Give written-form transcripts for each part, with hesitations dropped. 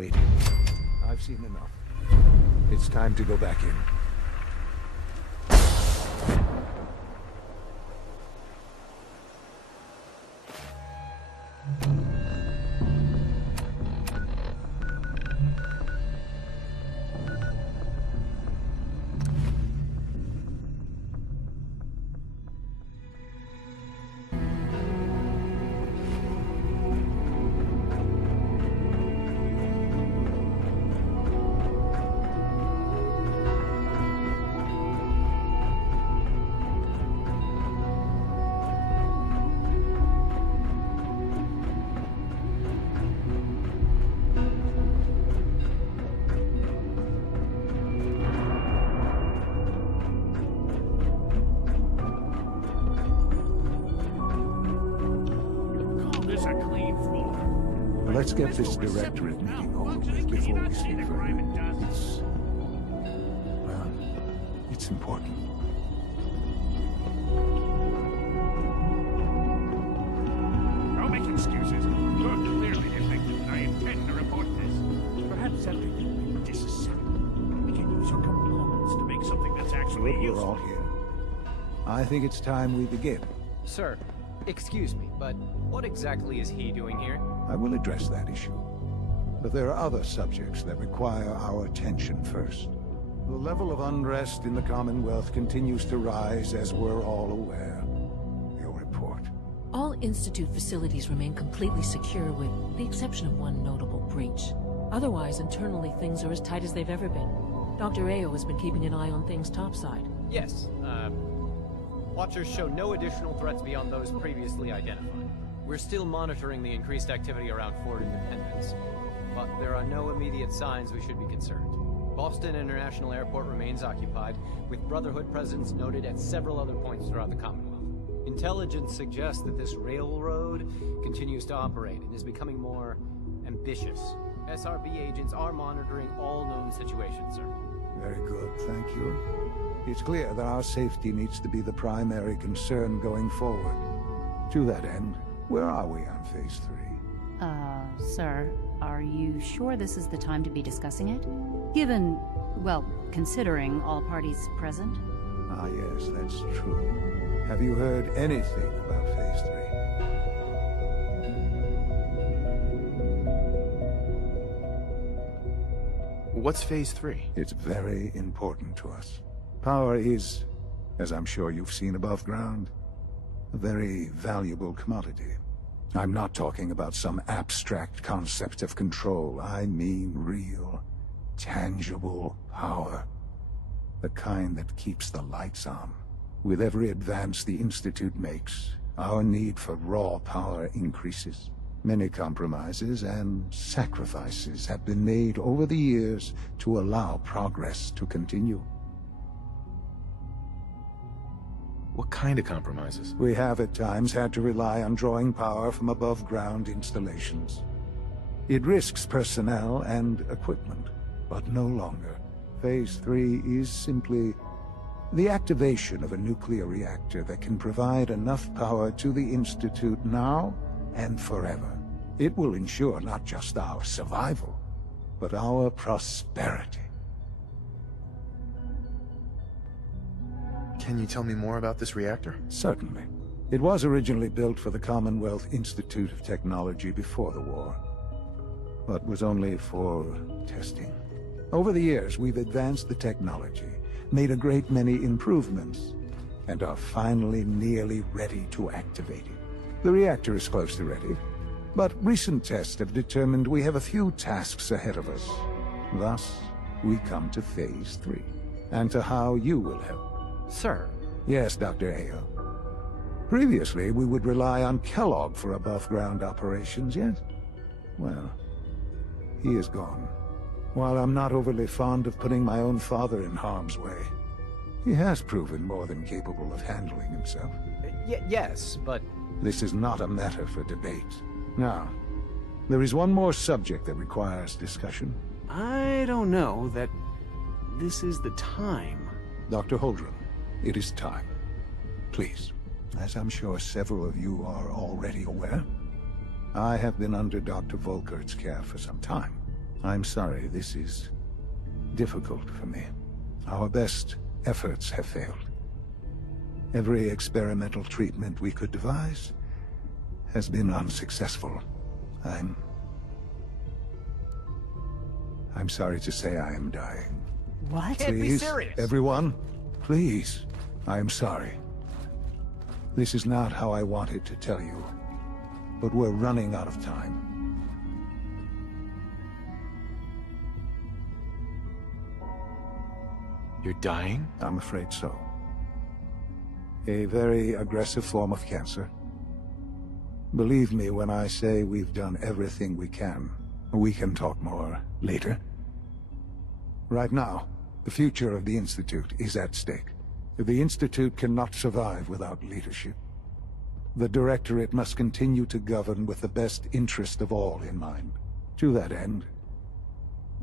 Wait. I've seen enough. It's time to go back in. Let's get this directorate meeting over with before we speak further. It's important. Don't make excuses. You're clearly defective, and I intend to report this. Perhaps after you've been disassembled, we can use your components to make something that's actually We're useful. all here. I think it's time we begin. Sir, excuse me, but what exactly is he doing here? I will address that issue. But there are other subjects that require our attention first. The level of unrest in the Commonwealth continues to rise, as we're all aware. Your report. All Institute facilities remain completely secure with the exception of one notable breach. Otherwise, internally, things are as tight as they've ever been. Dr. Ayo has been keeping an eye on things topside. Yes, Watchers show no additional threats beyond those previously identified. We're still monitoring the increased activity around Fort Independence, but there are no immediate signs we should be concerned. Boston International Airport remains occupied, with Brotherhood presence noted at several other points throughout the Commonwealth. Intelligence suggests that this railroad continues to operate and is becoming more ambitious. SRB agents are monitoring all known situations, sir. Very good, thank you. It's clear that our safety needs to be the primary concern going forward. To that end, where are we on Phase 3? Sir, are you sure this is the time to be discussing it? Given, well, considering all parties present? Ah, yes, that's true. Have you heard anything about Phase 3? What's Phase 3? It's very important to us. Power is, as I'm sure you've seen above ground, a very valuable commodity. I'm not talking about some abstract concept of control. I mean real, tangible power. The kind that keeps the lights on. With every advance the Institute makes, our need for raw power increases. Many compromises and sacrifices have been made over the years to allow progress to continue. What kind of compromises? We have at times had to rely on drawing power from above-ground installations. It risks personnel and equipment, but no longer. Phase 3 is simply the activation of a nuclear reactor that can provide enough power to the Institute now and forever. It will ensure not just our survival, but our prosperity. Can you tell me more about this reactor? Certainly. It was originally built for the Commonwealth Institute of Technology before the war, but was only for testing. Over the years, we've advanced the technology, made a great many improvements, and are finally nearly ready to activate it. The reactor is close to ready, but recent tests have determined we have a few tasks ahead of us. Thus, we come to Phase 3, and to how you will help. Sir. Yes, Dr. Ayo. Previously, we would rely on Kellogg for above-ground operations, yes? Well, he is gone. While I'm not overly fond of putting my own father in harm's way, he has proven more than capable of handling himself. Yes, but... This is not a matter for debate. Now, there is one more subject that requires discussion. I don't know that this is the time. Dr. Holdren, it is time. Please, as I'm sure several of you are already aware, I have been under Dr. Volkert's care for some time. I'm sorry, this is difficult for me. Our best efforts have failed. Every experimental treatment we could devise has been unsuccessful. I'm sorry to say I am dying. What? Can't be Please, serious. everyone, please. I am sorry. This is not how I wanted to tell you, but we're running out of time. You're dying? I'm afraid so. A very aggressive form of cancer. Believe me when I say we've done everything we can. We can talk more later. Right now, the future of the Institute is at stake. The Institute cannot survive without leadership. The Directorate must continue to govern with the best interest of all in mind. To that end,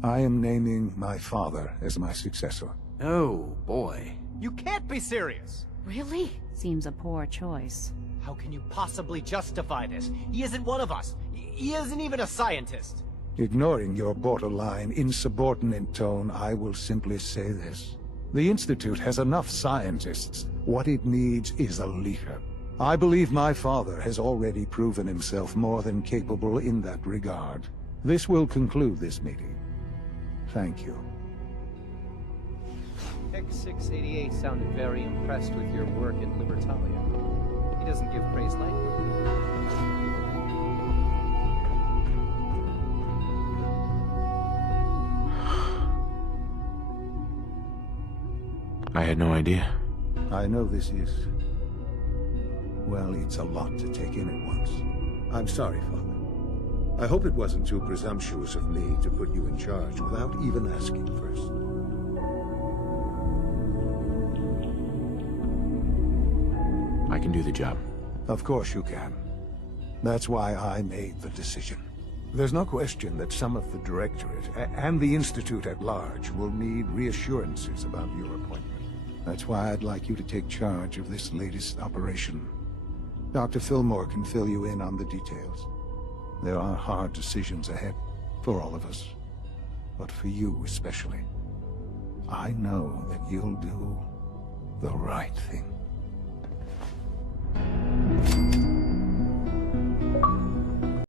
I am naming my father as my successor. Oh, boy. You can't be serious! Really? Seems a poor choice. How can you possibly justify this? He isn't one of us. He isn't even a scientist. Ignoring your borderline, insubordinate tone, I will simply say this. The Institute has enough scientists. What it needs is a leader. I believe my father has already proven himself more than capable in that regard. This will conclude this meeting. Thank you. X688 sounded very impressed with your work at Libertalia. He doesn't give praise lightly. I had no idea. I know this is... well, it's a lot to take in at once. I'm sorry, Father. I hope it wasn't too presumptuous of me to put you in charge without even asking first. I can do the job. Of course you can. That's why I made the decision. There's no question that some of the Directorate, and the Institute at large, will need reassurances about your appointment. That's why I'd like you to take charge of this latest operation. Dr. Fillmore can fill you in on the details. There are hard decisions ahead, for all of us. But for you especially. I know that you'll do the right thing.